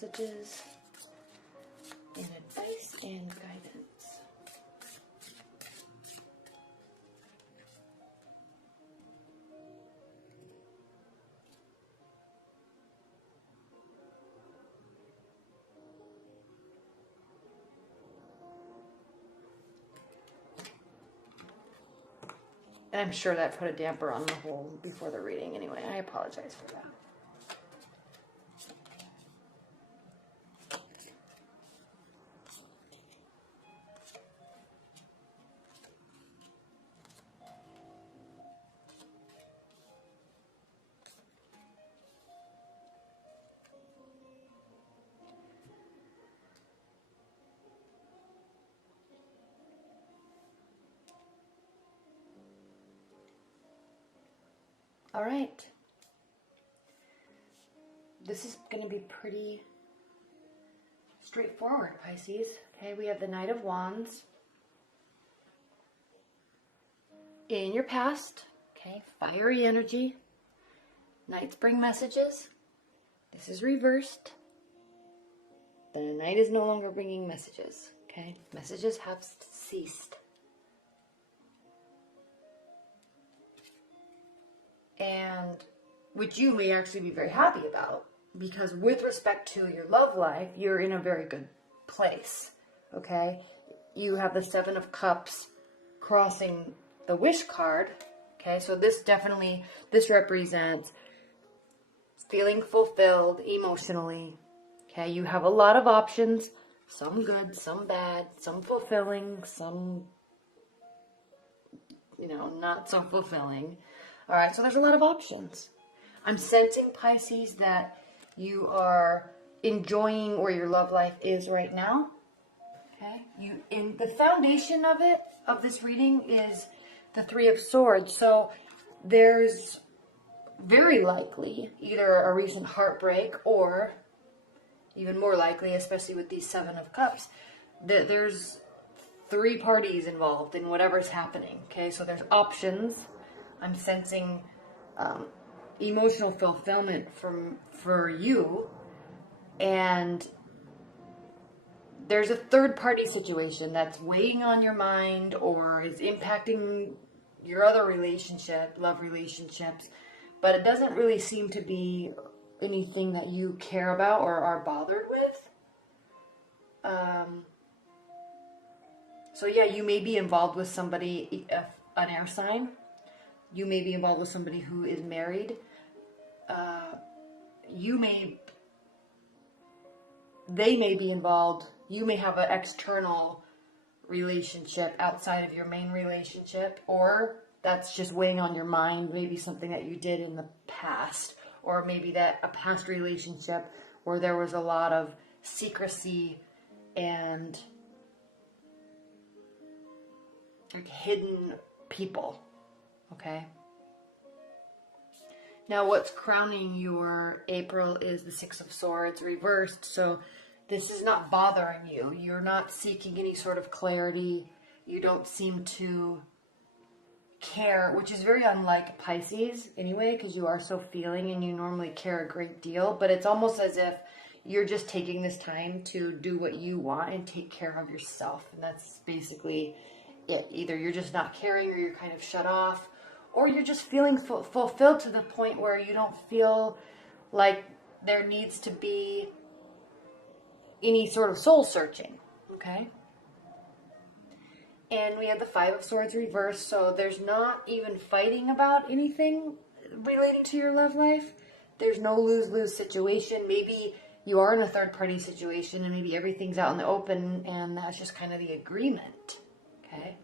messages and advice and guidance. And I'm sure that put a damper on the whole before the reading anyway. I apologize for that. All right. This is going to be pretty straightforward, Pisces. Okay, we have the Knight of Wands. In your past, okay, fiery energy. Knights bring messages. This is reversed. The Knight is no longer bringing messages, okay? Messages have ceased. And which you may actually be very happy about, because with respect to your love life, you're in a very good place, okay? You have the Seven of Cups crossing the Wish card, okay? So this represents feeling fulfilled emotionally, okay? You have a lot of options, some good, some bad, some fulfilling, some, not so fulfilling. All right, so there's a lot of options. I'm sensing, Pisces, that you are enjoying where your love life is right now. Okay, in the foundation of this reading is the Three of Swords. So there's very likely either a recent heartbreak, or even more likely, especially with these Seven of Cups, that there's three parties involved in whatever's happening. Okay, so there's options. I'm sensing emotional fulfillment for you, and there's a third party situation that's weighing on your mind or is impacting your other love relationships, but it doesn't really seem to be anything that you care about or are bothered with. So yeah, you may be involved with somebody, an air sign. You may be involved with somebody who is married. They may be involved. You may have an external relationship outside of your main relationship, or that's just weighing on your mind, maybe something that you did in the past, or maybe that a past relationship where there was a lot of secrecy and like hidden people. Okay. Now what's crowning your April is the Six of Swords reversed. So this is not bothering you. You're not seeking any sort of clarity. You don't seem to care, which is very unlike Pisces anyway, because you are so feeling and you normally care a great deal. But it's almost as if you're just taking this time to do what you want and take care of yourself. And that's basically it. Either you're just not caring, or you're kind of shut off, or you're just feeling fulfilled to the point where you don't feel like there needs to be any sort of soul searching, okay? And we have the Five of Swords reversed, so there's not even fighting about anything relating to your love life. There's no lose-lose situation. Maybe you are in a third-party situation and maybe everything's out in the open and that's just kind of the agreement, okay?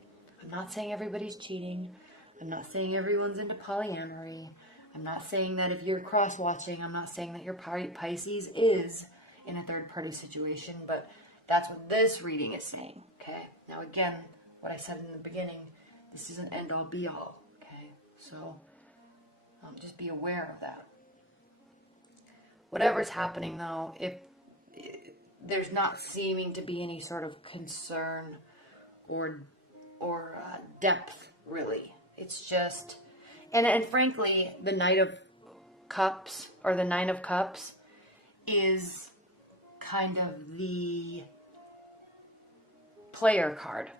I'm not saying everybody's cheating. I'm not saying everyone's into polyamory. I'm not saying that if you're cross-watching, I'm not saying that your Pisces is in a third-party situation, but that's what this reading is saying, okay? Now, again, what I said in the beginning, this isn't end-all, be-all, okay? So just be aware of that. Whatever's happening, though, if there's not seeming to be any sort of concern or depth, really. It's just, and frankly, the Knight of Cups or the Nine of Cups is kind of the player card,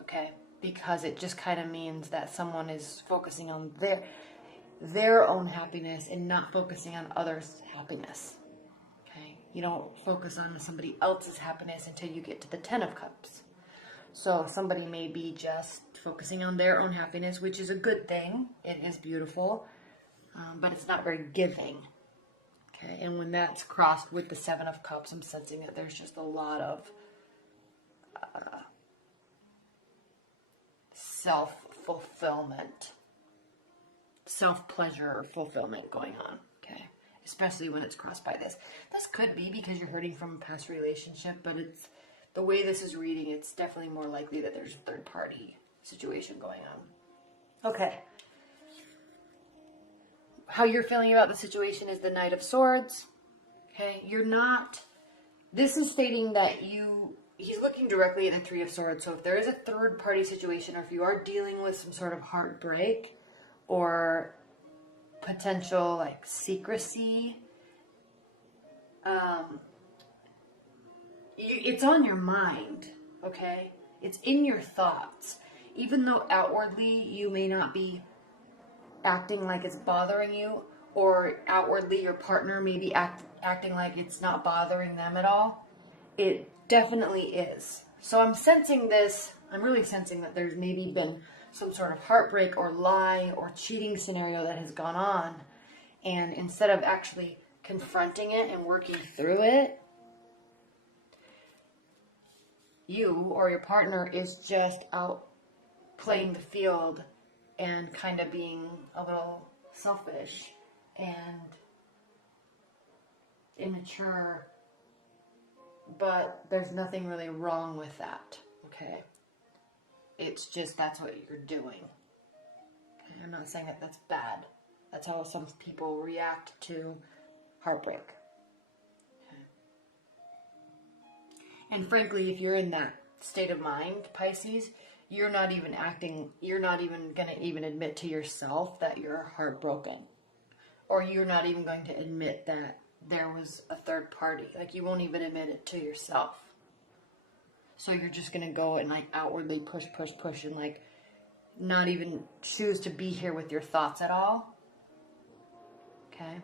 okay? Because it just kind of means that someone is focusing on their own happiness and not focusing on others' happiness, okay? You don't focus on somebody else's happiness until you get to the Ten of Cups. So somebody may be just focusing on their own happiness, which is a good thing. It is beautiful, but it's not very giving. Okay, and when that's crossed with the Seven of Cups, I'm sensing that there's just a lot of self-fulfillment, self-pleasure or fulfillment going on, okay? Especially when it's crossed by this. This could be because you're hurting from a past relationship, but it's the way this is reading, it's definitely more likely that there's a third-party situation going on. Okay. How you're feeling about the situation is the Knight of Swords. Okay, you're not, this is stating that he's looking directly at the Three of Swords. So if there is a third party situation, or if you are dealing with some sort of heartbreak or potential like secrecy, it's on your mind, okay? It's in your thoughts. Even though outwardly you may not be acting like it's bothering you, or outwardly your partner may be acting like it's not bothering them at all, it definitely is. So I'm sensing this, I'm really sensing that there's maybe been some sort of heartbreak or lie or cheating scenario that has gone on, and instead of actually confronting it and working through it, you or your partner is just out playing the field and kind of being a little selfish and immature, but there's nothing really wrong with that, okay? It's just that's what you're doing. Okay? I'm not saying that that's bad. That's how some people react to heartbreak. Okay? And frankly, if you're in that state of mind, Pisces, you're not even going to even admit to yourself that you're heartbroken. Or you're not even going to admit that there was a third party. Like, you won't even admit it to yourself. So you're just going to go and like outwardly push and like not even choose to be here with your thoughts at all. Okay?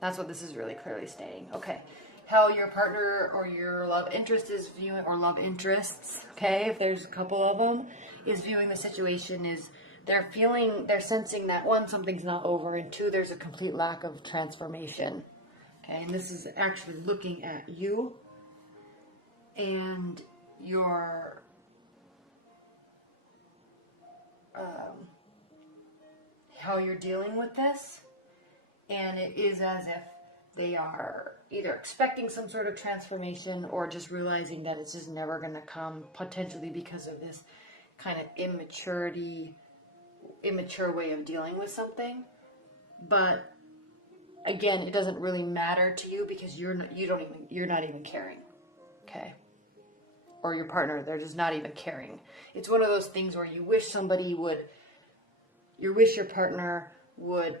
That's what this is really clearly stating. Okay. How your partner or your love interest is viewing, or love interests, okay, if there's a couple of them, is viewing the situation is they're sensing that one, something's not over, and two, there's a complete lack of transformation. Okay, and this is actually looking at you and your how you're dealing with this, and it is as if they are either expecting some sort of transformation or just realizing that it's just never going to come, potentially because of this kind of immature way of dealing with something. But again, it doesn't really matter to you because you're not even caring, okay? Or your partner, they're just not even caring. It's one of those things where you wish your partner would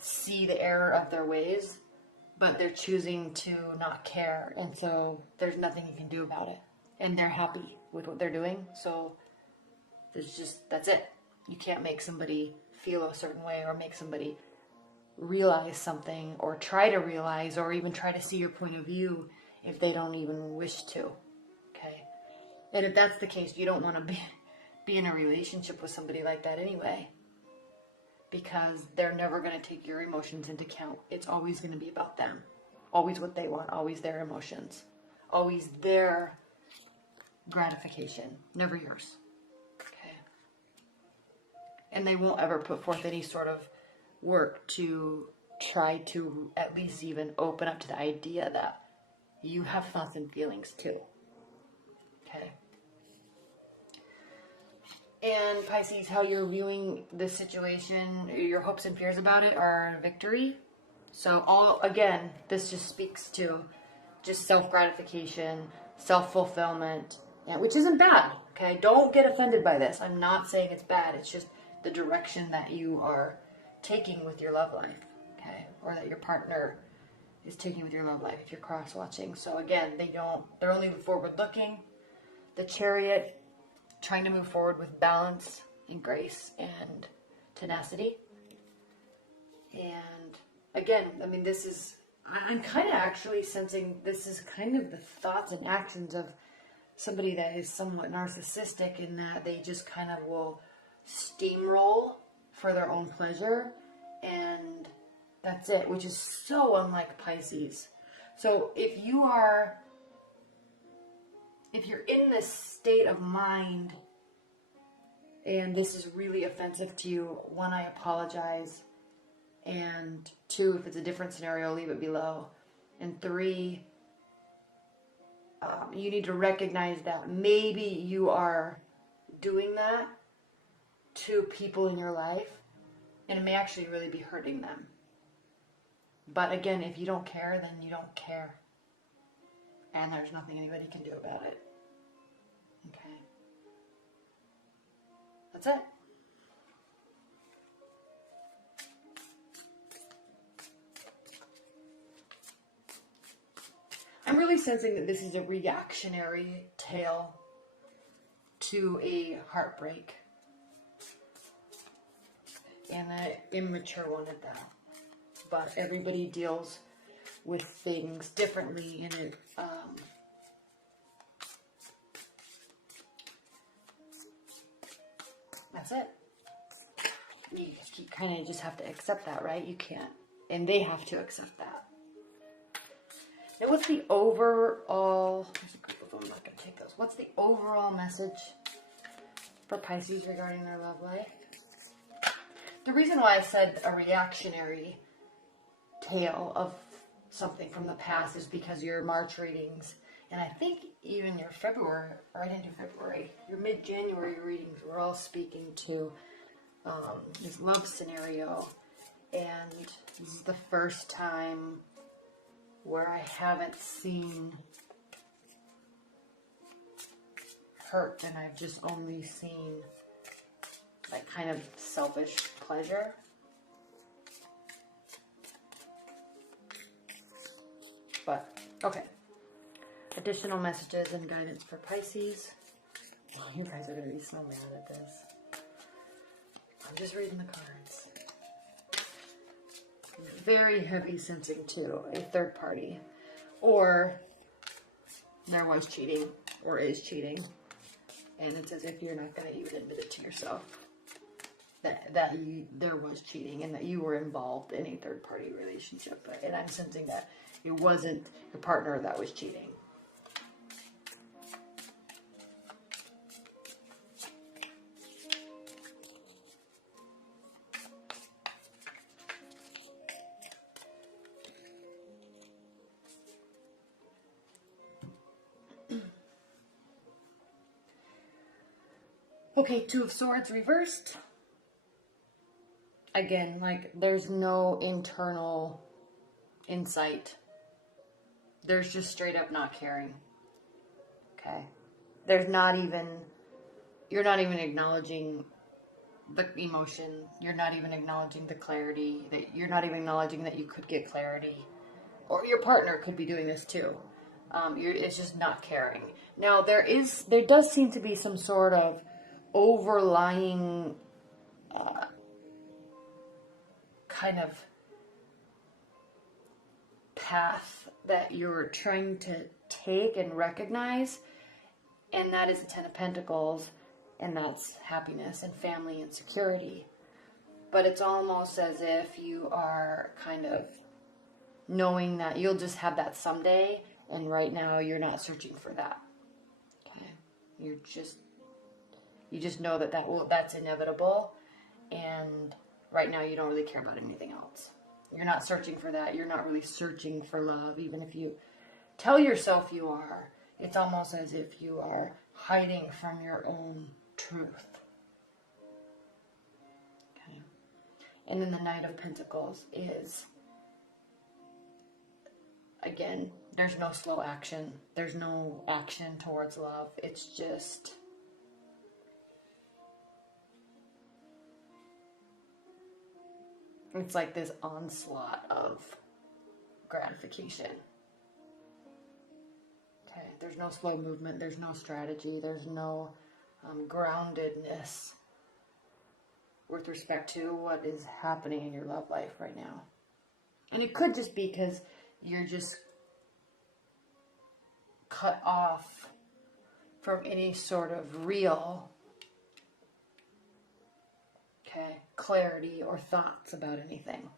see the error of their ways, but they're choosing to not care, and so there's nothing you can do about it. And they're happy with what they're doing, so that's it. You can't make somebody feel a certain way or make somebody realize something or try to realize or even try to see your point of view if they don't even wish to, okay? And if that's the case, you don't want to be in a relationship with somebody like that anyway, because they're never going to take your emotions into account. It's always going to be about them. Always what they want. Always their emotions. Always their gratification. Never yours. Okay? And they won't ever put forth any sort of work to try to at least even open up to the idea that you have thoughts and feelings too. Okay? And Pisces, how you're viewing this situation, your hopes and fears about it are victory. So again, this just speaks to just self-gratification, self-fulfillment, which isn't bad, okay? Don't get offended by this. I'm not saying it's bad. It's just the direction that you are taking with your love life, okay? Or that your partner is taking with your love life if you're cross-watching. So again, they're only forward-looking. The Chariot, trying to move forward with balance and grace and tenacity. And again, I mean, I'm kind of actually sensing this is kind of the thoughts and actions of somebody that is somewhat narcissistic, in that they just kind of will steamroll for their own pleasure, and that's it, which is so unlike Pisces. So if you're in this state of mind and this is really offensive to you, one, I apologize. And two, if it's a different scenario, leave it below. And three, you need to recognize that maybe you are doing that to people in your life, and it may actually really be hurting them. But again, if you don't care, then you don't care. And there's nothing anybody can do about it. Okay. That's it. I'm really sensing that this is a reactionary tale to a heartbreak. And an immature one at that. But everybody deals with things differently, and it that's it. You kind of just have to accept that, right? You can't, and they have to accept that. Now, what's the overall? There's a couple of them. I'm not gonna take those. What's the overall message for Pisces regarding their love life? The reason why I said a reactionary tale of something from the past is because your March readings, and I think even your February, right into February, your mid-January readings were all speaking to this love scenario. And this is the first time where I haven't seen hurt, and I've just only seen that kind of selfish pleasure. But, okay. Additional messages and guidance for Pisces. Oh, you guys are going to be so mad at this. I'm just reading the cards. Very heavy sensing to a third party. Or there was cheating, or is cheating. And it's as if you're not going to even admit it to yourself. That there was cheating and that you were involved in a third party relationship. And I'm sensing that it wasn't your partner that was cheating. Okay, Two of Swords reversed. Again, like, there's no internal insight. There's just straight up not caring. Okay? There's not even, you're not even acknowledging the emotion. You're not even acknowledging the clarity. You're not even acknowledging that you could get clarity. Or your partner could be doing this too. It's just not caring. Now, there does seem to be some sort of overlying kind of path that you're trying to take and recognize, and that is the Ten of Pentacles, and that's happiness and family and security. But it's almost as if you are kind of knowing that you'll just have that someday, and right now you're not searching for that. Okay, you just know that's inevitable, and right now you don't really care about anything else. You're not searching for that. You're not really searching for love, even if you tell yourself you are. It's almost as if you are hiding from your own truth. Okay. And then the Knight of Pentacles is, again, there's no slow action. There's no action towards love. It's just, it's like this onslaught of gratification. Okay, there's no slow movement, there's no strategy, there's no groundedness with respect to what is happening in your love life right now. And it could just be because you're just cut off from any sort of real, clarity or thoughts about anything.